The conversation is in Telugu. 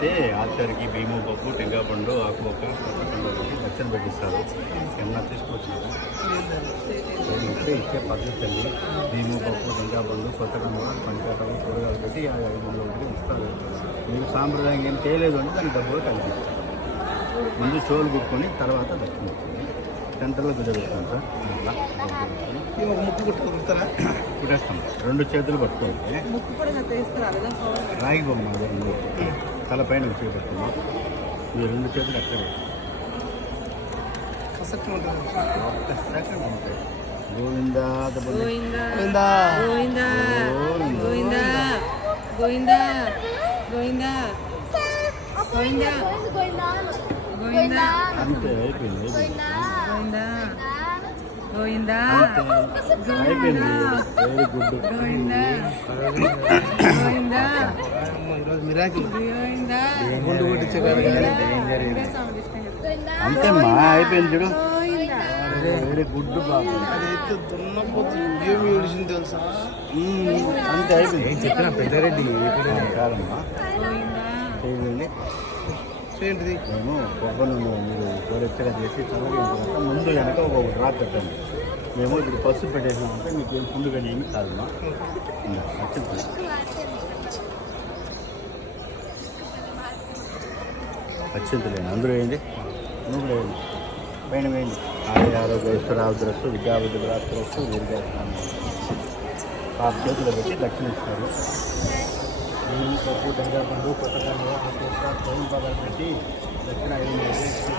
అయితే ఆచారికి భీము పప్పు టెంకాపండు ఆకుపక్క కొత్తకండు పెట్టి దక్షిణ పెట్టిస్తారు. ఏమన్నా తీసుకొచ్చారు ఇప్పుడే ఇచ్చే పద్ధతి అండి. భీము పప్పు టెంకాపండు కొత్తకండు పంచాయతీలు కూరగాయలు పెట్టి 500 ఒకటి ఇస్తారు. మీరు సాంప్రదాయం ఏం చేయలేదు అంటే దానికి డబ్బులు కల్పిస్తారు. ముందు చోలు కుట్టుకొని తర్వాత దక్షిణ సెంటర్లో కుదబెడతాం సార్. అట్లా ముక్కు కుట్టుకుంటారా? కుట్టేస్తాం. 2 చేతులు పట్టుకోండి. రాగి బొమ్మ అది 2 తలపైన చేపడుతున్నాం. ఈ 2 చేతులు అక్కడే ఒక్క సెకండ్ ఉంటాయి. గోవిందా గోవిందా గోవిందా గోవిందా గోవిందా గోవిందా గోవిందా గోవిందా అంతే అయిపోయింది. గోవిందా గోవిందా అయిపోయింది. Very good. గోవిందా గోవిందా ఈరోజు మిరాకిల్ గోవిందా గుండు కొట్టించే కాదు. అంతేమ్మా అయిపోయింది చూడు. వెరీ గుడ్ బాబు. అదైతే దున్నపోతు ఏమి ఏడిచింది తెలుసా? అంతే అయిపోయింది. చెప్పిన పెద్దరెడ్డి కాదమ్మా చేయండి. ఏంటిది? మేము కొబ్బరి మీరు గోరెచ్చగా చేసి చల్లగా తర్వాత ముందు వెనక ఒక డ్రాప్ పెట్టండి. మేము ఇప్పుడు పసుపు పెట్టేసామంటే మీకు ఏం పుండు కానీ ఏమి కాదమ్మా. అత్యంతలేండి. అందరూ వేయండి. నువ్వు కూడా వేయండి. పైన వేయండి. ఆరోగ్య ఈశ్వరాభద్రస్సు విద్యాబుద్ధిరాత్రస్సు వీరికేస్తాను. 6 చేతులు పెట్టి దక్షిణ ఇస్తారు. భీము పప్పు టెంకాపండు కొత్తకండు ఆకుపక్క స్వయం పదాలు పెట్టి దక్షిణ 500 వేసి